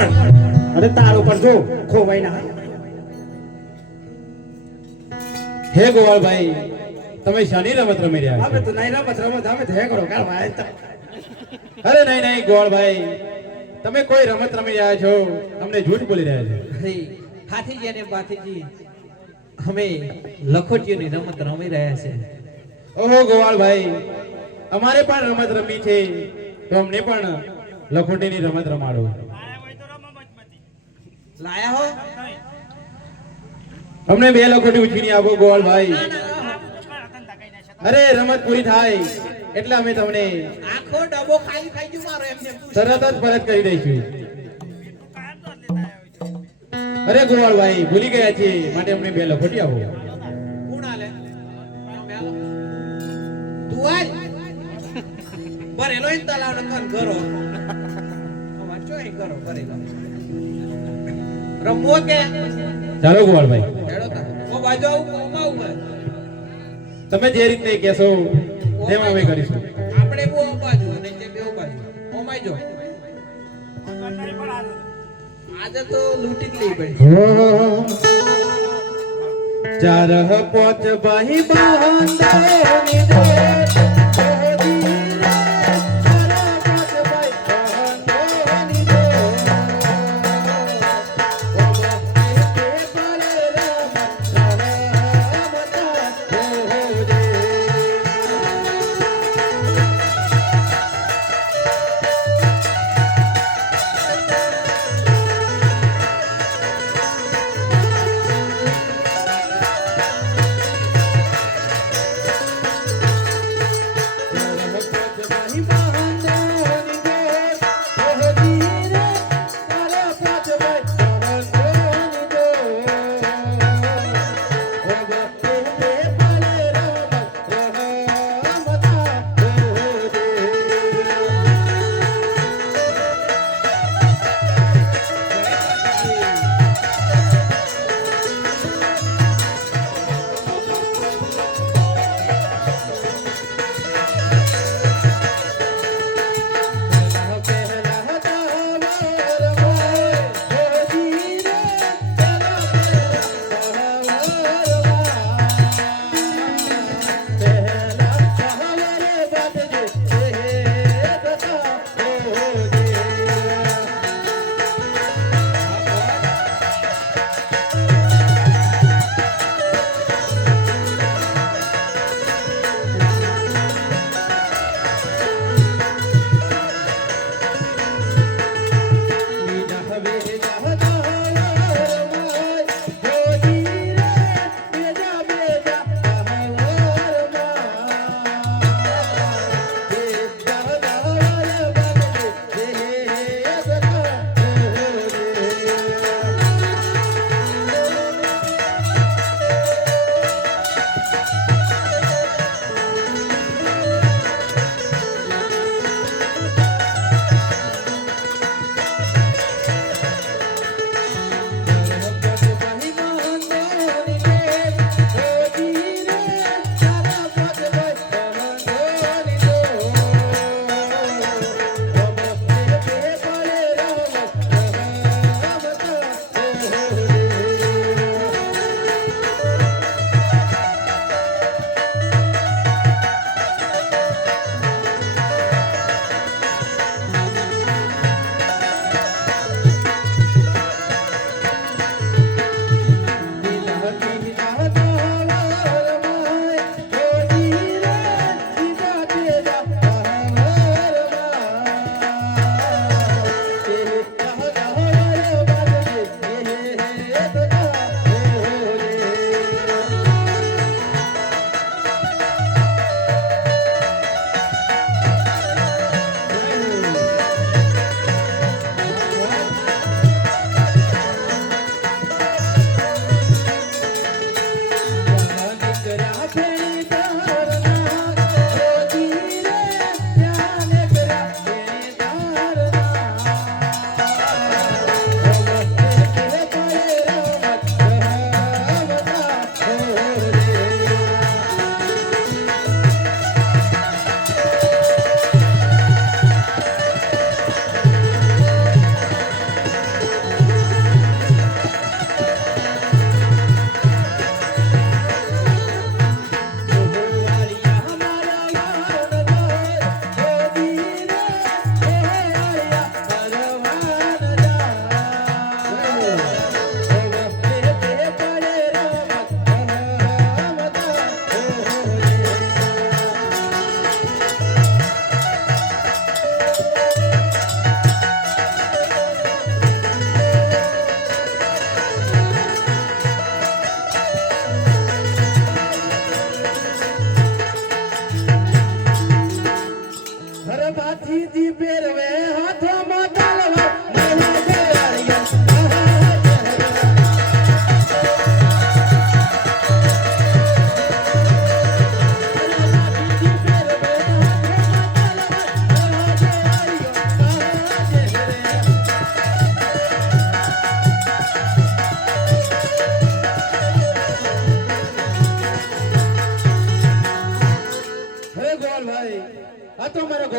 અરે તારો પણ જો ખોવાઈ ના હે ગોવાળભાઈ તમે શાની રમત રમી રહ્યા હવે છો? તો નહીં રમત રમત હવે તો હે કરો કાળ ભાઈ અરે નહીં નહીં ગોવાળભાઈ તમે કોઈ રમત રમી રહ્યા છો, તમને જૂઠ બોલી રહ્યા છો. હાથીજી અને બાથીજી અમે લખોટીઓની રમત રમી રહ્યા છે. ઓહો ગોવાળભાઈ અમારે પણ રમત રમી છે તો અમને પણ લખોટીની રમત રમાડો. લાયા હો અમને 2 લખોટી ઉછીની આપો ગોવાળભાઈ. અરે રમત પૂરી થાય એટલે અમે તમને આખો ડબ્બો ખાલી થઈ ગયો મારો એમ તરત જ પરત કરી દઈશું. અરે ગોવાળભાઈ ભૂલી ગયા છે માટે અમને 2 લખોટી આપો. કોણ આલે તું આલ ભરેલો ઈ તલાવનો કન કરો વાંચો ઈ કરો ભરેલો રમવો કે ચાલો ગોવાળભાઈ હેડો તા ઓ બાજુ આવું કોમાવું તમે જે રીતે કહેશો તેમ અમે કરીશું. આપણે બહુ બાજુ અને તે બે બાજુ ઓમાઈ જો આજે તો લૂંટી જ લઈ પડી. ચાર પોચ ભાઈ બાંધોની દે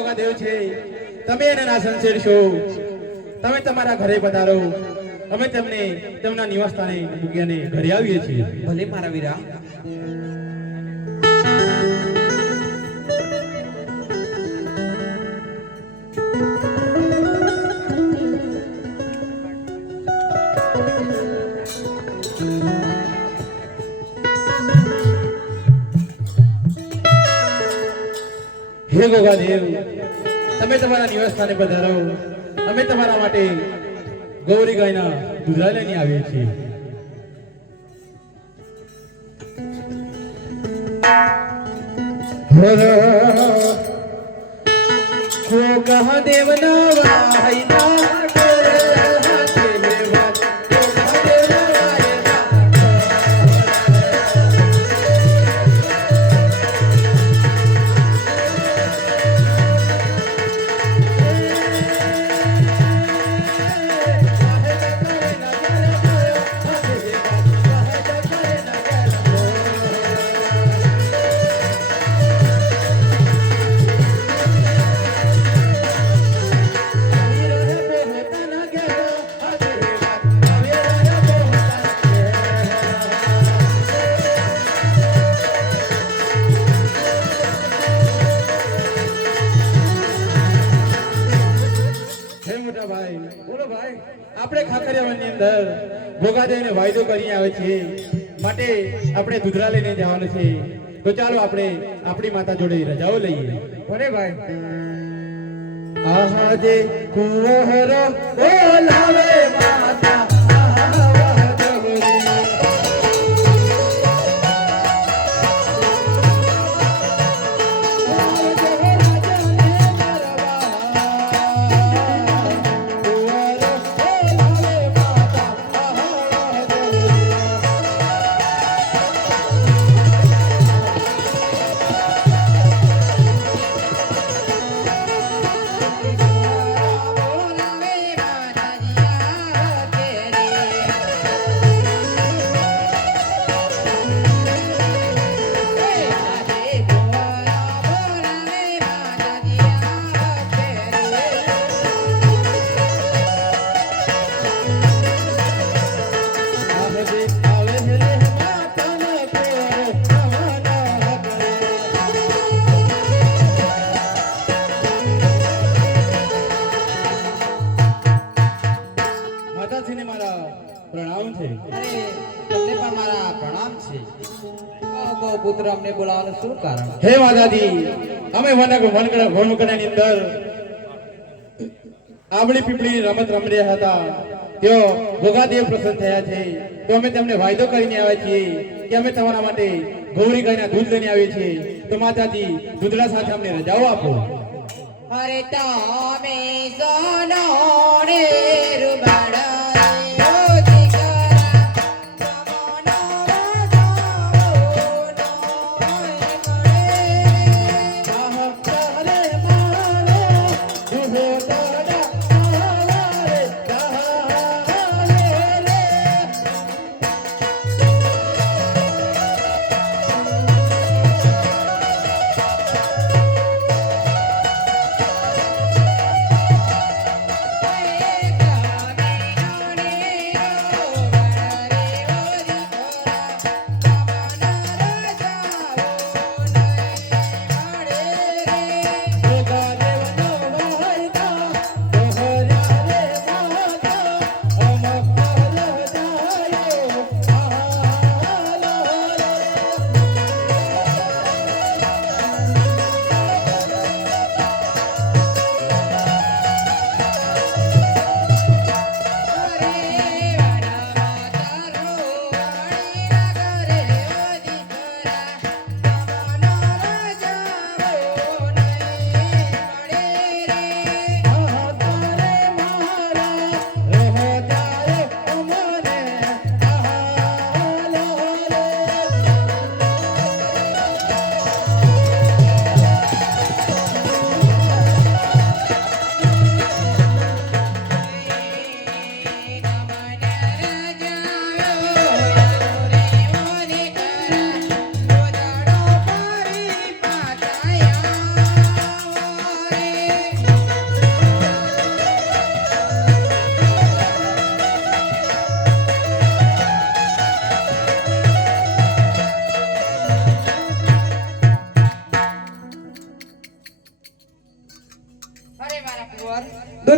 ગોગાદેવ છે તમે એને ના સંસેડશો. તમે તમારા ઘરે પધારો. અમે તમને તેમના નિવાસ સ્થાને મૂકીને ઘરે આવીએ છીએ. ભલે મારા વીરા. હે ગોગાદેવ, તમે તમારા નિવાસ સ્થાને પધારો. અમે તમારા માટે ગૌરી ગાયના દૂધા લઈને આવીએ છીએ. ગોગાદેવના વાયના આપણે ખાખરિયાની અંદર ગોગાદેવને વાયદો કરી આવે છે માટે આપણે દૂધરા લઈને જવાનું છે. તો ચાલો આપણે આપણી માતા જોડે રજાઓ લઈએ. ભલે ભાઈ. આહા જે કુંવર બોલાવે માતા પ્રણામ છે. અરે તમને પણ મારા પ્રણામ છે. ગૌ પુત્ર અમને બોલાવવાનું શું કારણ? હે માતાજી, અમે વનકડાની અંદર આંબલી પીપળીની રમત રમી રહ્યા હતા. તેઓ ગોગાદેવ પ્રસન્ન થયા છે. તો અમે તેમને વાયદો કરીને આવ્યા છીએ કે અમે તમારા માટે ગૌરી ગાયના દૂધ લઈને આવીએ છીએ. તો માતાજી દૂધડા સાથે અમને રજાઓ આપો. અરે તમે સોનો રે રૂબાડા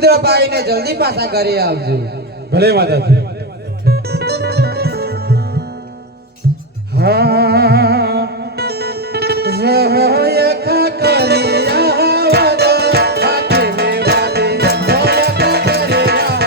રુદ્રભાઈ ને જલ્દી પાછા ઘરે આવજો. ભલે માતાજી. હા જોય ખકરિયા વાદા હાથે મે વાદે જોય ખકરિયા.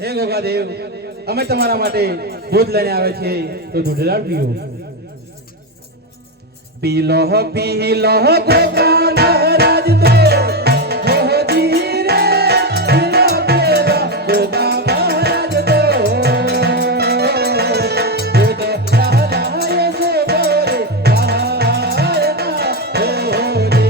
હે ગોગાદેવ, અમે તમારા માટે દૂધ લઈને આવે છે તો દૂધ લાવજો. પીલો ગોગાના રાજદો મોહજી રે પીલો ગોગા રાજદો દૂધ લાલાય ગોગરે આયના હોરે.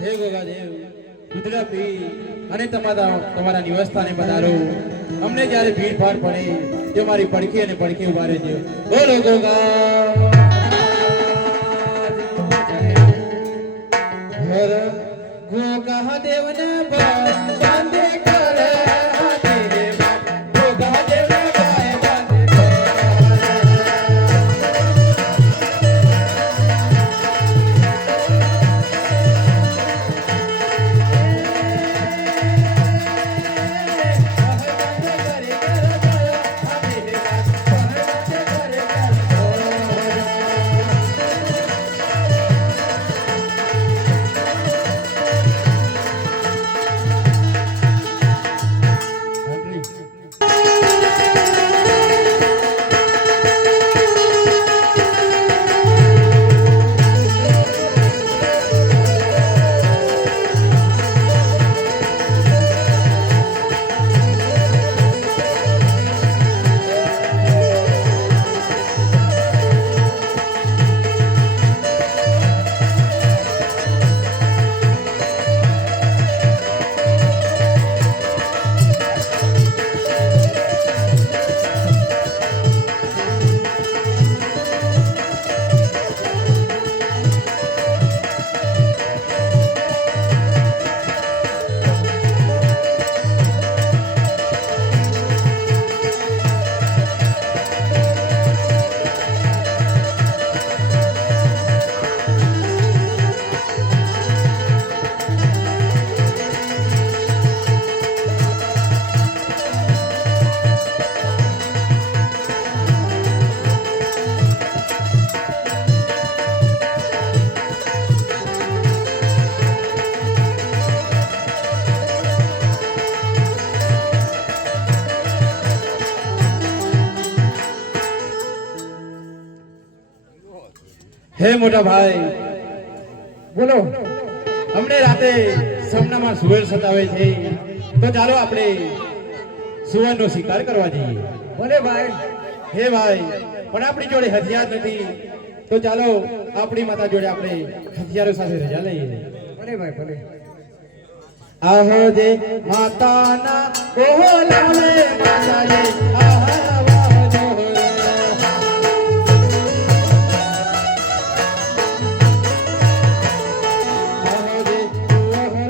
હે ગોગાદેવ, દૂધડા પી અને તમારા નિવાસસ્થાને પધારો. અમને જ્યારે ભીડ ભાડ પડે તે મારી પડખે અને પડખે ઉભા રહેજો. બોલો ગોગા હર ગોગા દેવને બાંધે કરે હાથે રે બાપ. ગોગા દેવને બાંધે હે મોટા ભાઈ, બોલો. અમને રાતે સપનામાં સુવેર સતાવે છે તો ચાલો આપણે સુવરનો શિકાર કરવા જઈએ. ભલે ભાઈ. હે ભાઈ, પણ આપણી જોડે હથિયાર નથી તો ચાલો આપણી માતા જોડે આપણે હથિયારો સાથે રજા લઈએ. ભલે ભાઈ ભલે. આહો જે માતાના ઓહલાવે માતાએ આહા વાહ જોહલા. આહો જે ઓહલાવે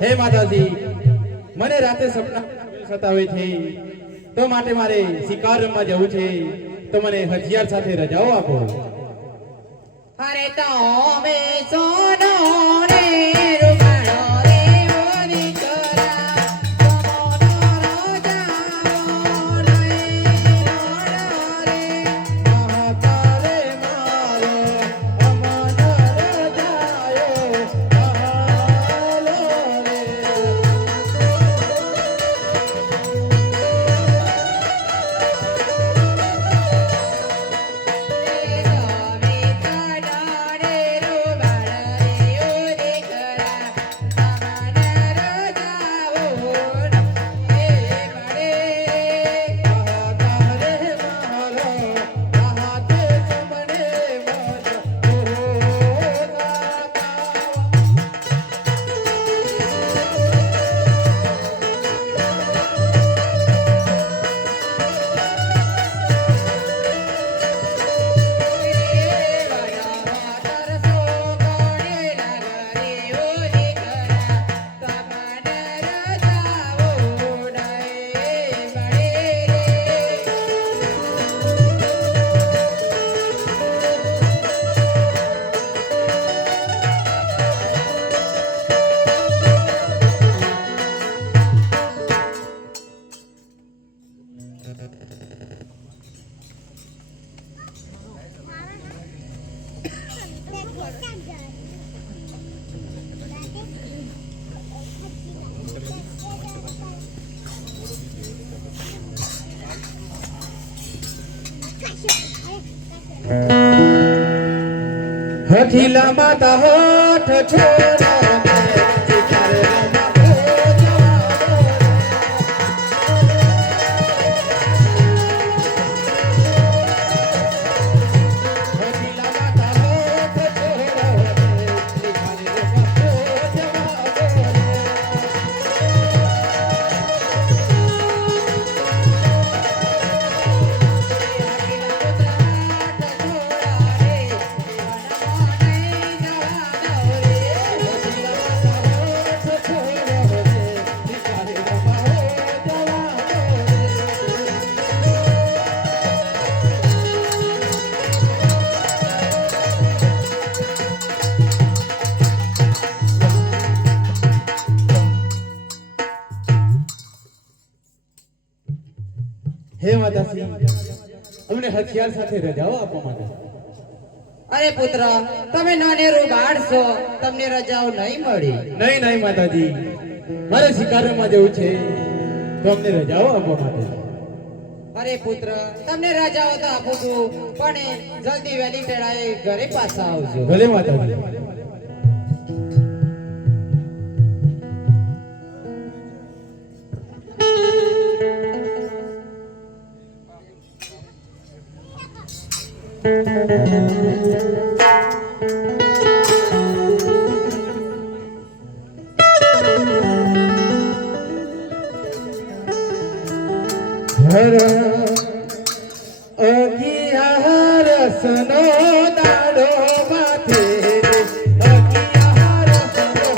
હે માતાજી, મને રાતે સપના સતાવે છે, તો માટે મારે શિકાર રમવા જવું છે, તો મને હથિયાર સાથે રજાઓ આપો. અરે તો અમે સોનો રે રૂમાળો રે ઓ દીકરા તમોનો રોજાઓ રે રે મહાતારે મારો અમન રજાયો આલો રે. મહાતારે મારો રાહતે તમને મન હઠીલા માતા હોઠ છોડો ને શિકારે રમવા જવાનો રે. હઠીલા માતા હોઠ છોડો ને શિકારે રમવા જવાનો રે. હે માતાજી, અમને હથિયાર સાથે રજાઓ આપવા માટે. અરે પુત્ર, તમે નાનેરું બાળ છો, તમને રજાઓ નહીં મળી. નહીં નહીં માતાજી, મારે શિકારમાં જવું છે, તો અમને રજાઓ આપવા માટે. અરે પુત્ર, તમને રજાઓ તો આપું છું, પણ જલ્દી વહેલી ટેળાએ ઘરે પાછા આવજો. ભલે માતાજી. અગિયારસનો દાડો માથે અગિયારસનો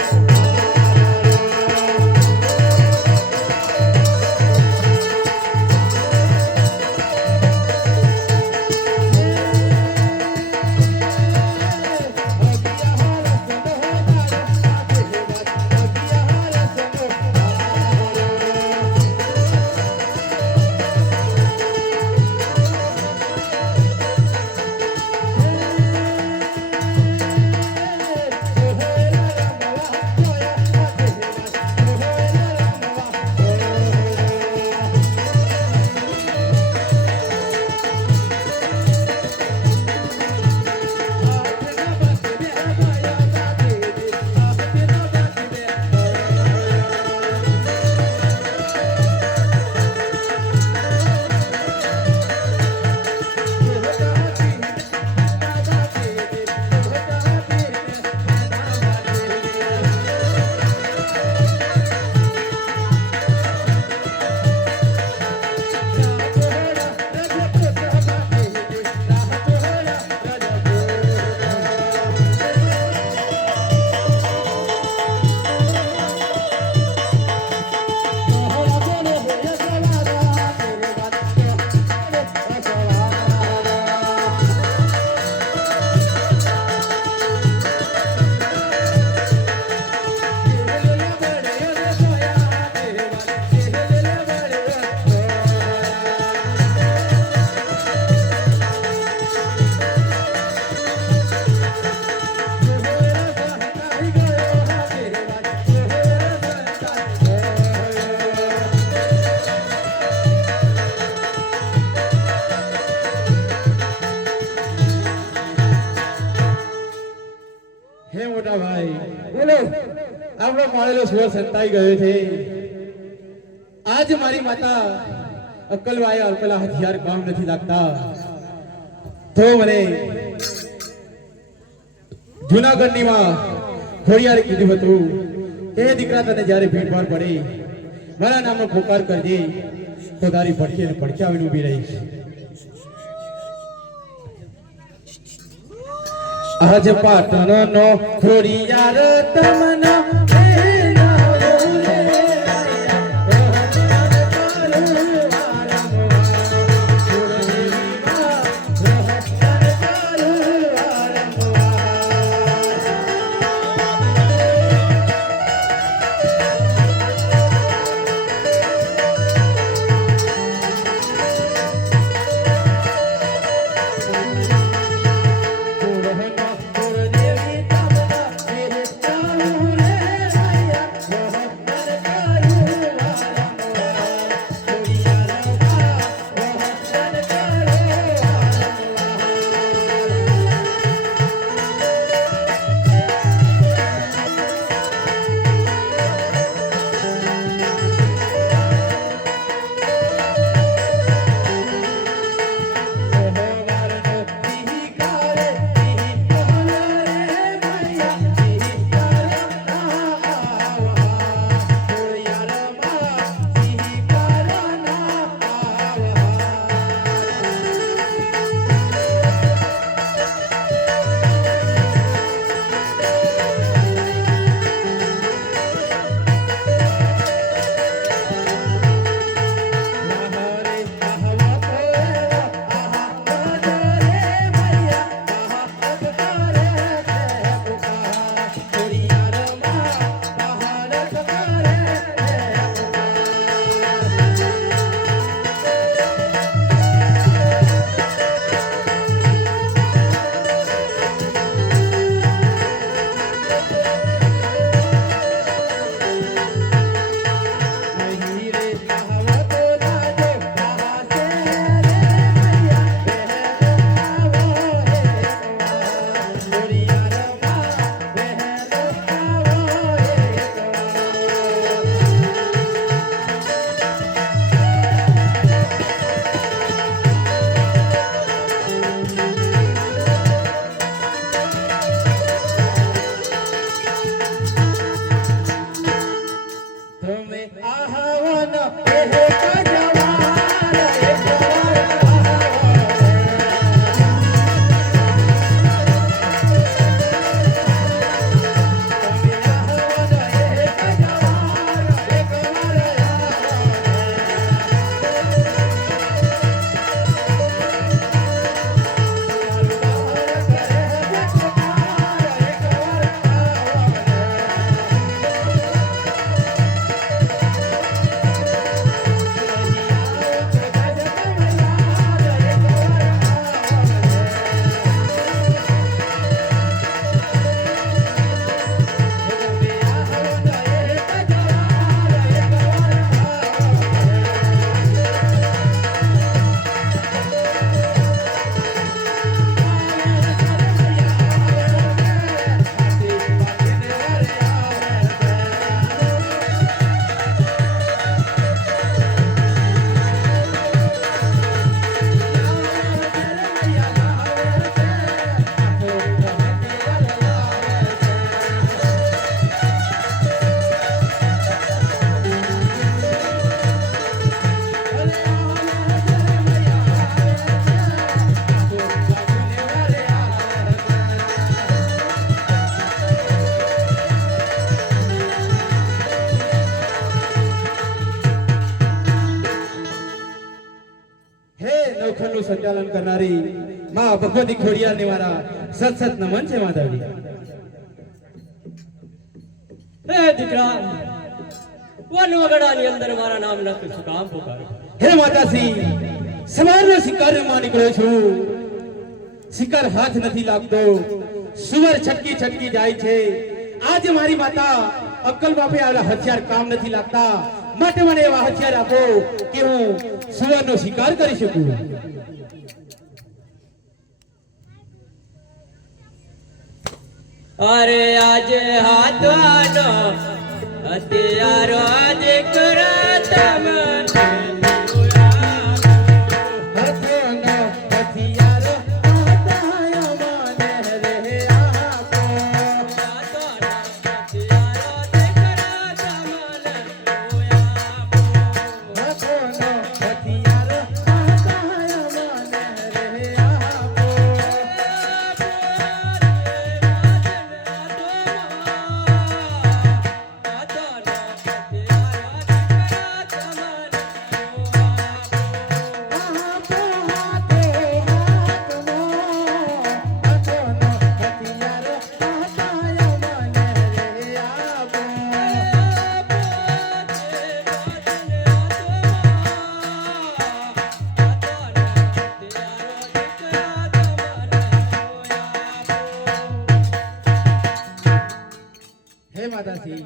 આપણો પાળેલો સુવર સંતાઈ ગયો છે. આજ મારી માતા અક્કલવાયા પેલા હથિયાર કામ નથી લાગતા. તો મને જૂનાગઢની માં ખોડિયારે કીધું હતું કે દીકરા તને જ્યારે ભીડ ભાડ પડે મારા નામનો પોકાર કરજે તો તારી પડખે ને પડખે આવીને ઊભી રહીશ. આજ પાટણનો ખોડિયાર તમને નવખંડનું સંચાલન કરનારી માં ભગવતી ખોડિયારને મારા સત સત નમન છે માતાજી. હે દીકરા, વનવગડાની અંદર મારા નામ લખ શું કામ પુકારો? હે માતાજી, સવારનો શિકારમાં નીકળ્યો છું, શિકાર હાથ નથી લાગતો, સુવર છટકી છટકી જાય છે. આજે મારી માતા અક્કલ બાપે આવેલા હથિયાર કામ નથી લાગતા, માટે મને એવા હથિયાર આપો કે હું સુવરનો શિકાર કરી શકું. અરે આજે હાથવાનો હથિયારો દીકરા તમને હાથોનો હથિયારો આતાય મને રે આપો. હાથોનો હથિયારો આતાય મને રે આપો. હે માતાજી,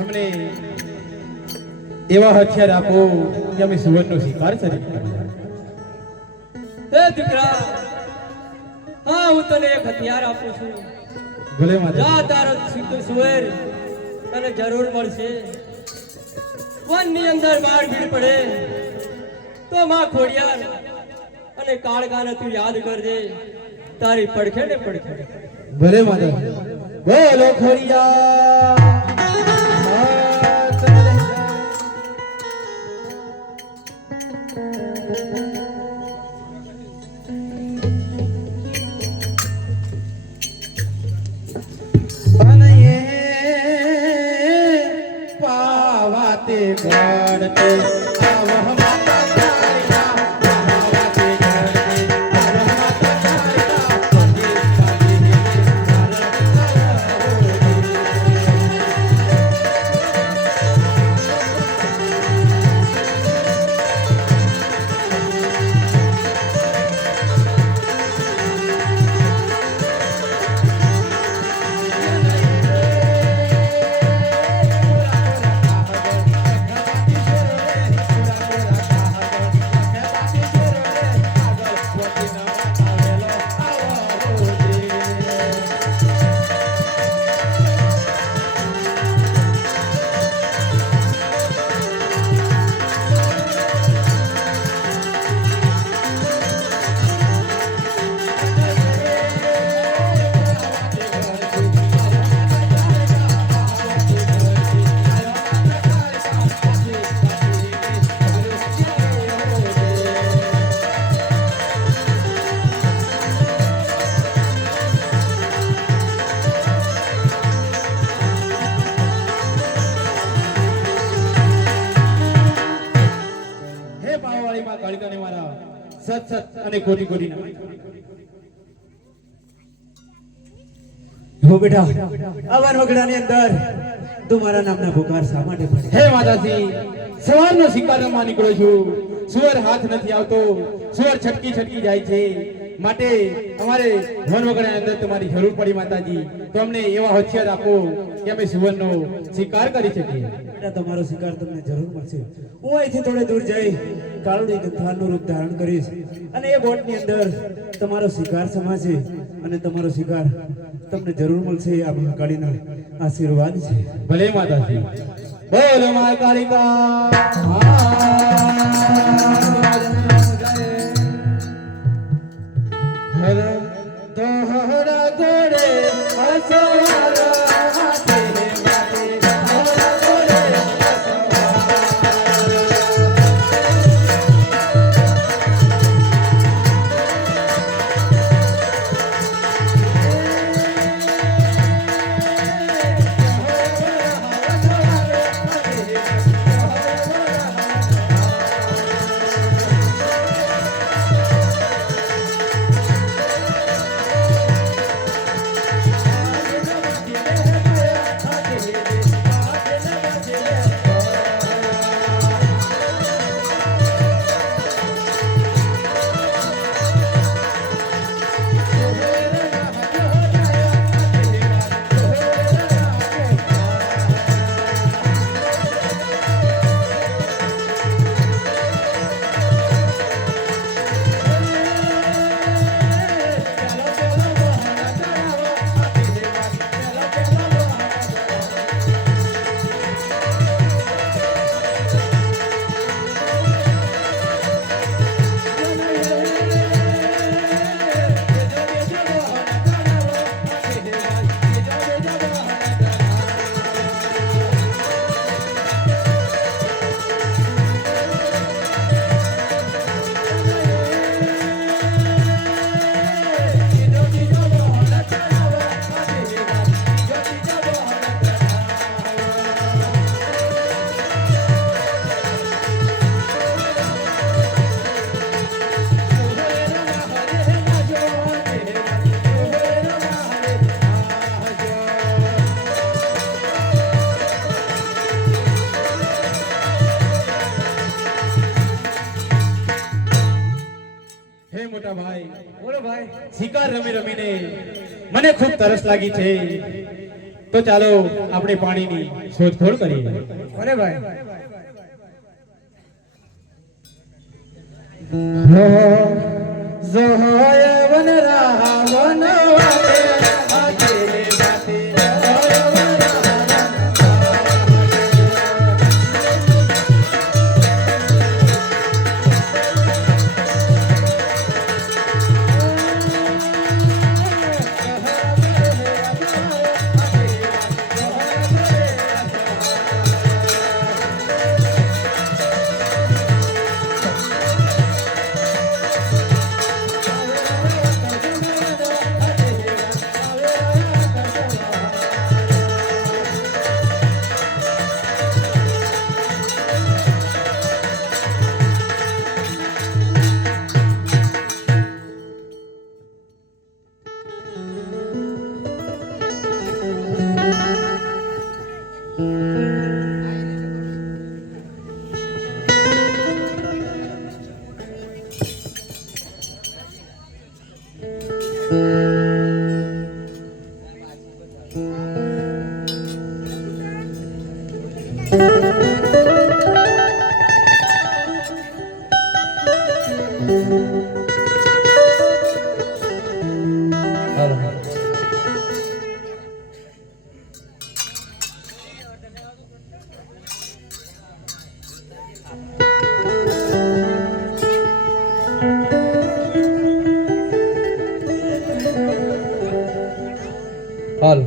અમને એવા હથિયાર આપો કે અમે સુવર્ણનો શિકાર કરી શકીએ. હે દીકરા, હા હું તને એક હથિયાર આપું છું. ભલે જા માતાજી. તારો સીધો સુવેર તને જરૂર મળશે. વનની અંદર માર ભીડ પડે તો માં ખોડિયાર અને કાળગાને તું યાદ કરજે. તારી પડખે ને પડખે. ભલે માતાજી. બોલો ખોડિયાર. અને એ પાવાતે ગણતે આવહ માતા તારીના, પાવાતે ગણતે આવહ માતા તારીના, પગે કાળિકાને મારા સત સત અને કોટી કોટી નમન. હો બેટા, આવા વગડાની અંદર તું મારા નામના પુકાર શા માટે પડે? હે માતાજી, સવારનો શિકાર રમવા નીકળ્યો છું. સુવર હાથ નથી આવતો, સુવર છટકી છટકી જાય છે. માટે અમારે વન વગડાની અંદર તમારી જરૂર પડી માતાજી. તો અમને એવા હથિયાર આપો કે અમે સુવરનો શિકાર કરી શકીએ. બેટા, તમારો શિકાર તમને જરૂર મળશે. હું અહીંથી થોડે દૂર જઈ કાળુડી ગંધારનું રૂપ ધારણ કરીશ અને એ બોટની અંદર તમારો શિકાર સમાશે અને તમારો શિકાર તમને જરૂર મળશે. આ મહાકાળીના આશીર્વાદ છે. ભલે માતાજી. બોલો મા કાળિકા. હર તોહરા ઘોડે અસવારા હાથે માથે, તોહરા ઘોડે અસવારા. બોલો ભાઈ શિકાર રમી રમીને મને ખૂબ તરસ લાગી છે, તો ચાલો આપણે પાણીની શોધખોળ કરીએ. ભલે ભાઈ જોહય વન રાવણ વાતે હાથે વાતે હાલ